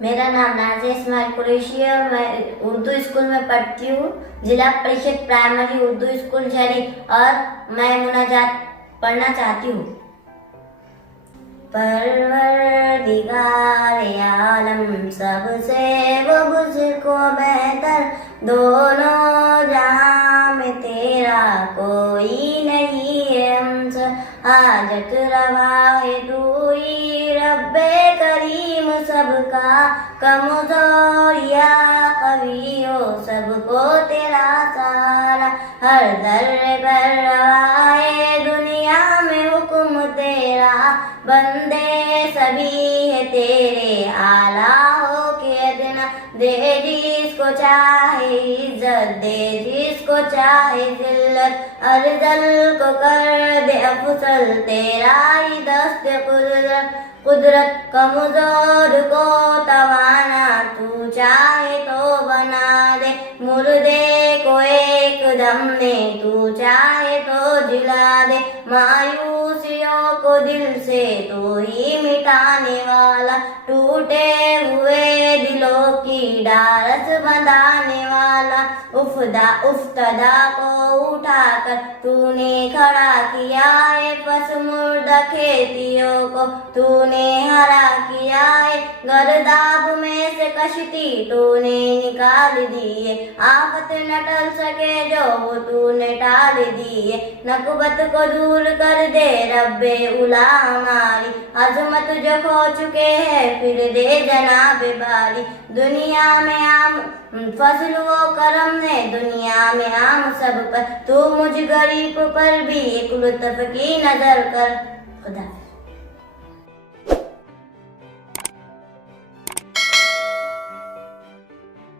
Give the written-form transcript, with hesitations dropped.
मेरा नाम नाज़िया इस्माइल कुरैशी है और मैं उर्दू स्कूल में पढ़ती हूँ। जिला परिषद प्राइमरी उर्दू स्कूल झरी और मैं मुनाजात पढ़ना चाहती हूँ। परवरदिगार आलम सबसे वो गुज़र को बेहतर, दोनों जहां में तेरा कोई नहीं है हमसे। हाजत रवा है तू ही रब्बे करीम सबका, कमज़ोर या कवी हो सबको तेरा सहारा। हर दर्रे पर रवा है दुनिया में हुक्म तेरा, बंदे सभी है तेरे आला हो के अदना। दे जिसको चाहे इज्जत, दे जिसको चाहे जिल्लत, अर्जल को कर दे अफसल तेरा ही दस्त कुदरत। कमजोर को तवाना तू चाहे तो बना दे, मुर्दे को एक दम में तू चाहे तो जिला दे। मायूसियों को दिल से तू ही मिटाने वाला, टूटे हुए दिलों की डारस बंधाने वाला। उफ्तदा को उठाकर तूने खड़ा किया है, पस मुर्दा खेतियों को तूने हरा किया है। गर्दाब में से कश्ती तूने निकाल दी है, आफत न टल सके जो वो तूने टाल दी है। नकुबत को दूर कर दे रब्बे उला हमारी, अजमत जो खो चुके हैं फिर दे जनाबे बारी। दुनिया में आम फजल वो करम ने दुनिया में आम सब पर, तू मुझ गरीब पर भी एक लुत्फ की नजर कर। खुदा।